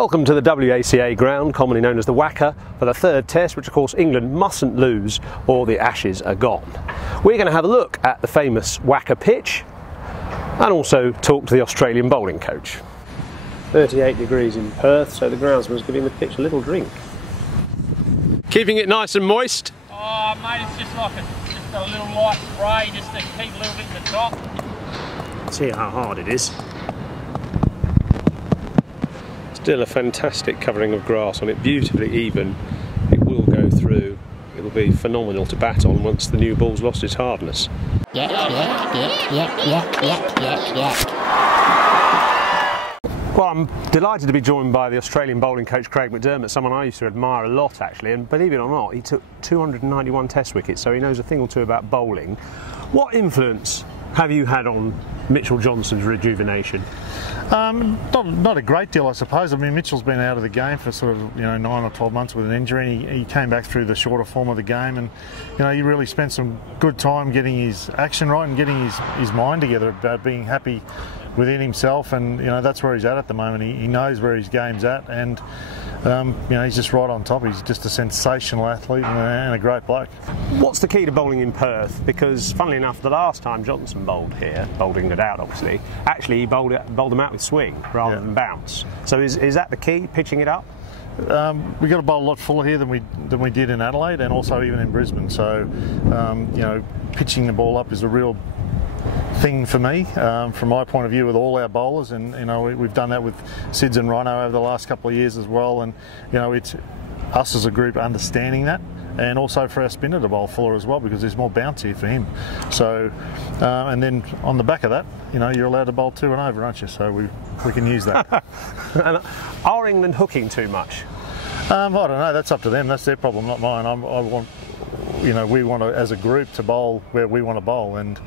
Welcome to the WACA ground, commonly known as the Waca, for the third test, which of course England mustn't lose or the Ashes are gone. We're going to have a look at the famous Waca pitch and also talk to the Australian bowling coach. 38 degrees in Perth, so the groundsman's giving the pitch a little drink. Keeping it nice and moist? Oh mate, it's just like a little light spray just to keep a little bit at the top. See how hard it is. Still a fantastic covering of grass on it, beautifully even. It will go through. It'll be phenomenal to bat on once the new ball's lost its hardness. Well, I'm delighted to be joined by the Australian bowling coach Craig McDermott, someone I used to admire a lot actually, and believe it or not, he took 291 test wickets, so he knows a thing or two about bowling. What influence have you had on Mitchell Johnson's rejuvenation? Not a great deal, I suppose. I mean, Mitchell's been out of the game for sort of 9 or 12 months with an injury. He came back through the shorter form of the game, and he really spent some good time getting his action right and getting his mind together about being happy within himself, and that's where he's at the moment. He knows where his game's at, and he's just right on top. He's just a sensational athlete and a great bloke. What's the key to bowling in Perth? Because funnily enough, the last time Johnson bowled here, bowled England out obviously, actually he bowled them out with swing rather than bounce. So is that the key, pitching it up? We've got to bowl a lot fuller here than we did in Adelaide, and also even in Brisbane. So pitching the ball up is a real thing for me, from my point of view, with all our bowlers, and we've done that with Sids and Rhino over the last couple of years as well, and it's us as a group understanding that, and also for our spinner to bowl fuller as well, because there's more bounce here for him. So and then on the back of that, you're allowed to bowl 2 and over, aren't you? So we can use that. And are England hooking too much? I don't know, that's up to them. That's their problem, not mine. We want to, as a group, to bowl where we want to bowl, and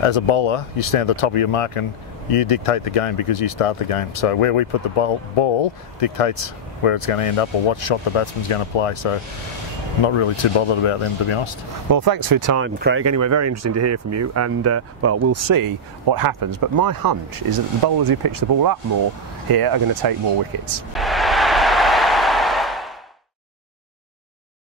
as a bowler you stand at the top of your mark and you dictate the game because you start the game. So where we put the ball dictates where it's going to end up or what shot the batsman's going to play. So I'm not really too bothered about them, to be honest. Well, thanks for your time, Craig. Anyway, very interesting to hear from you, and well, we'll see what happens, but my hunch is that the bowlers who pitch the ball up more here are going to take more wickets.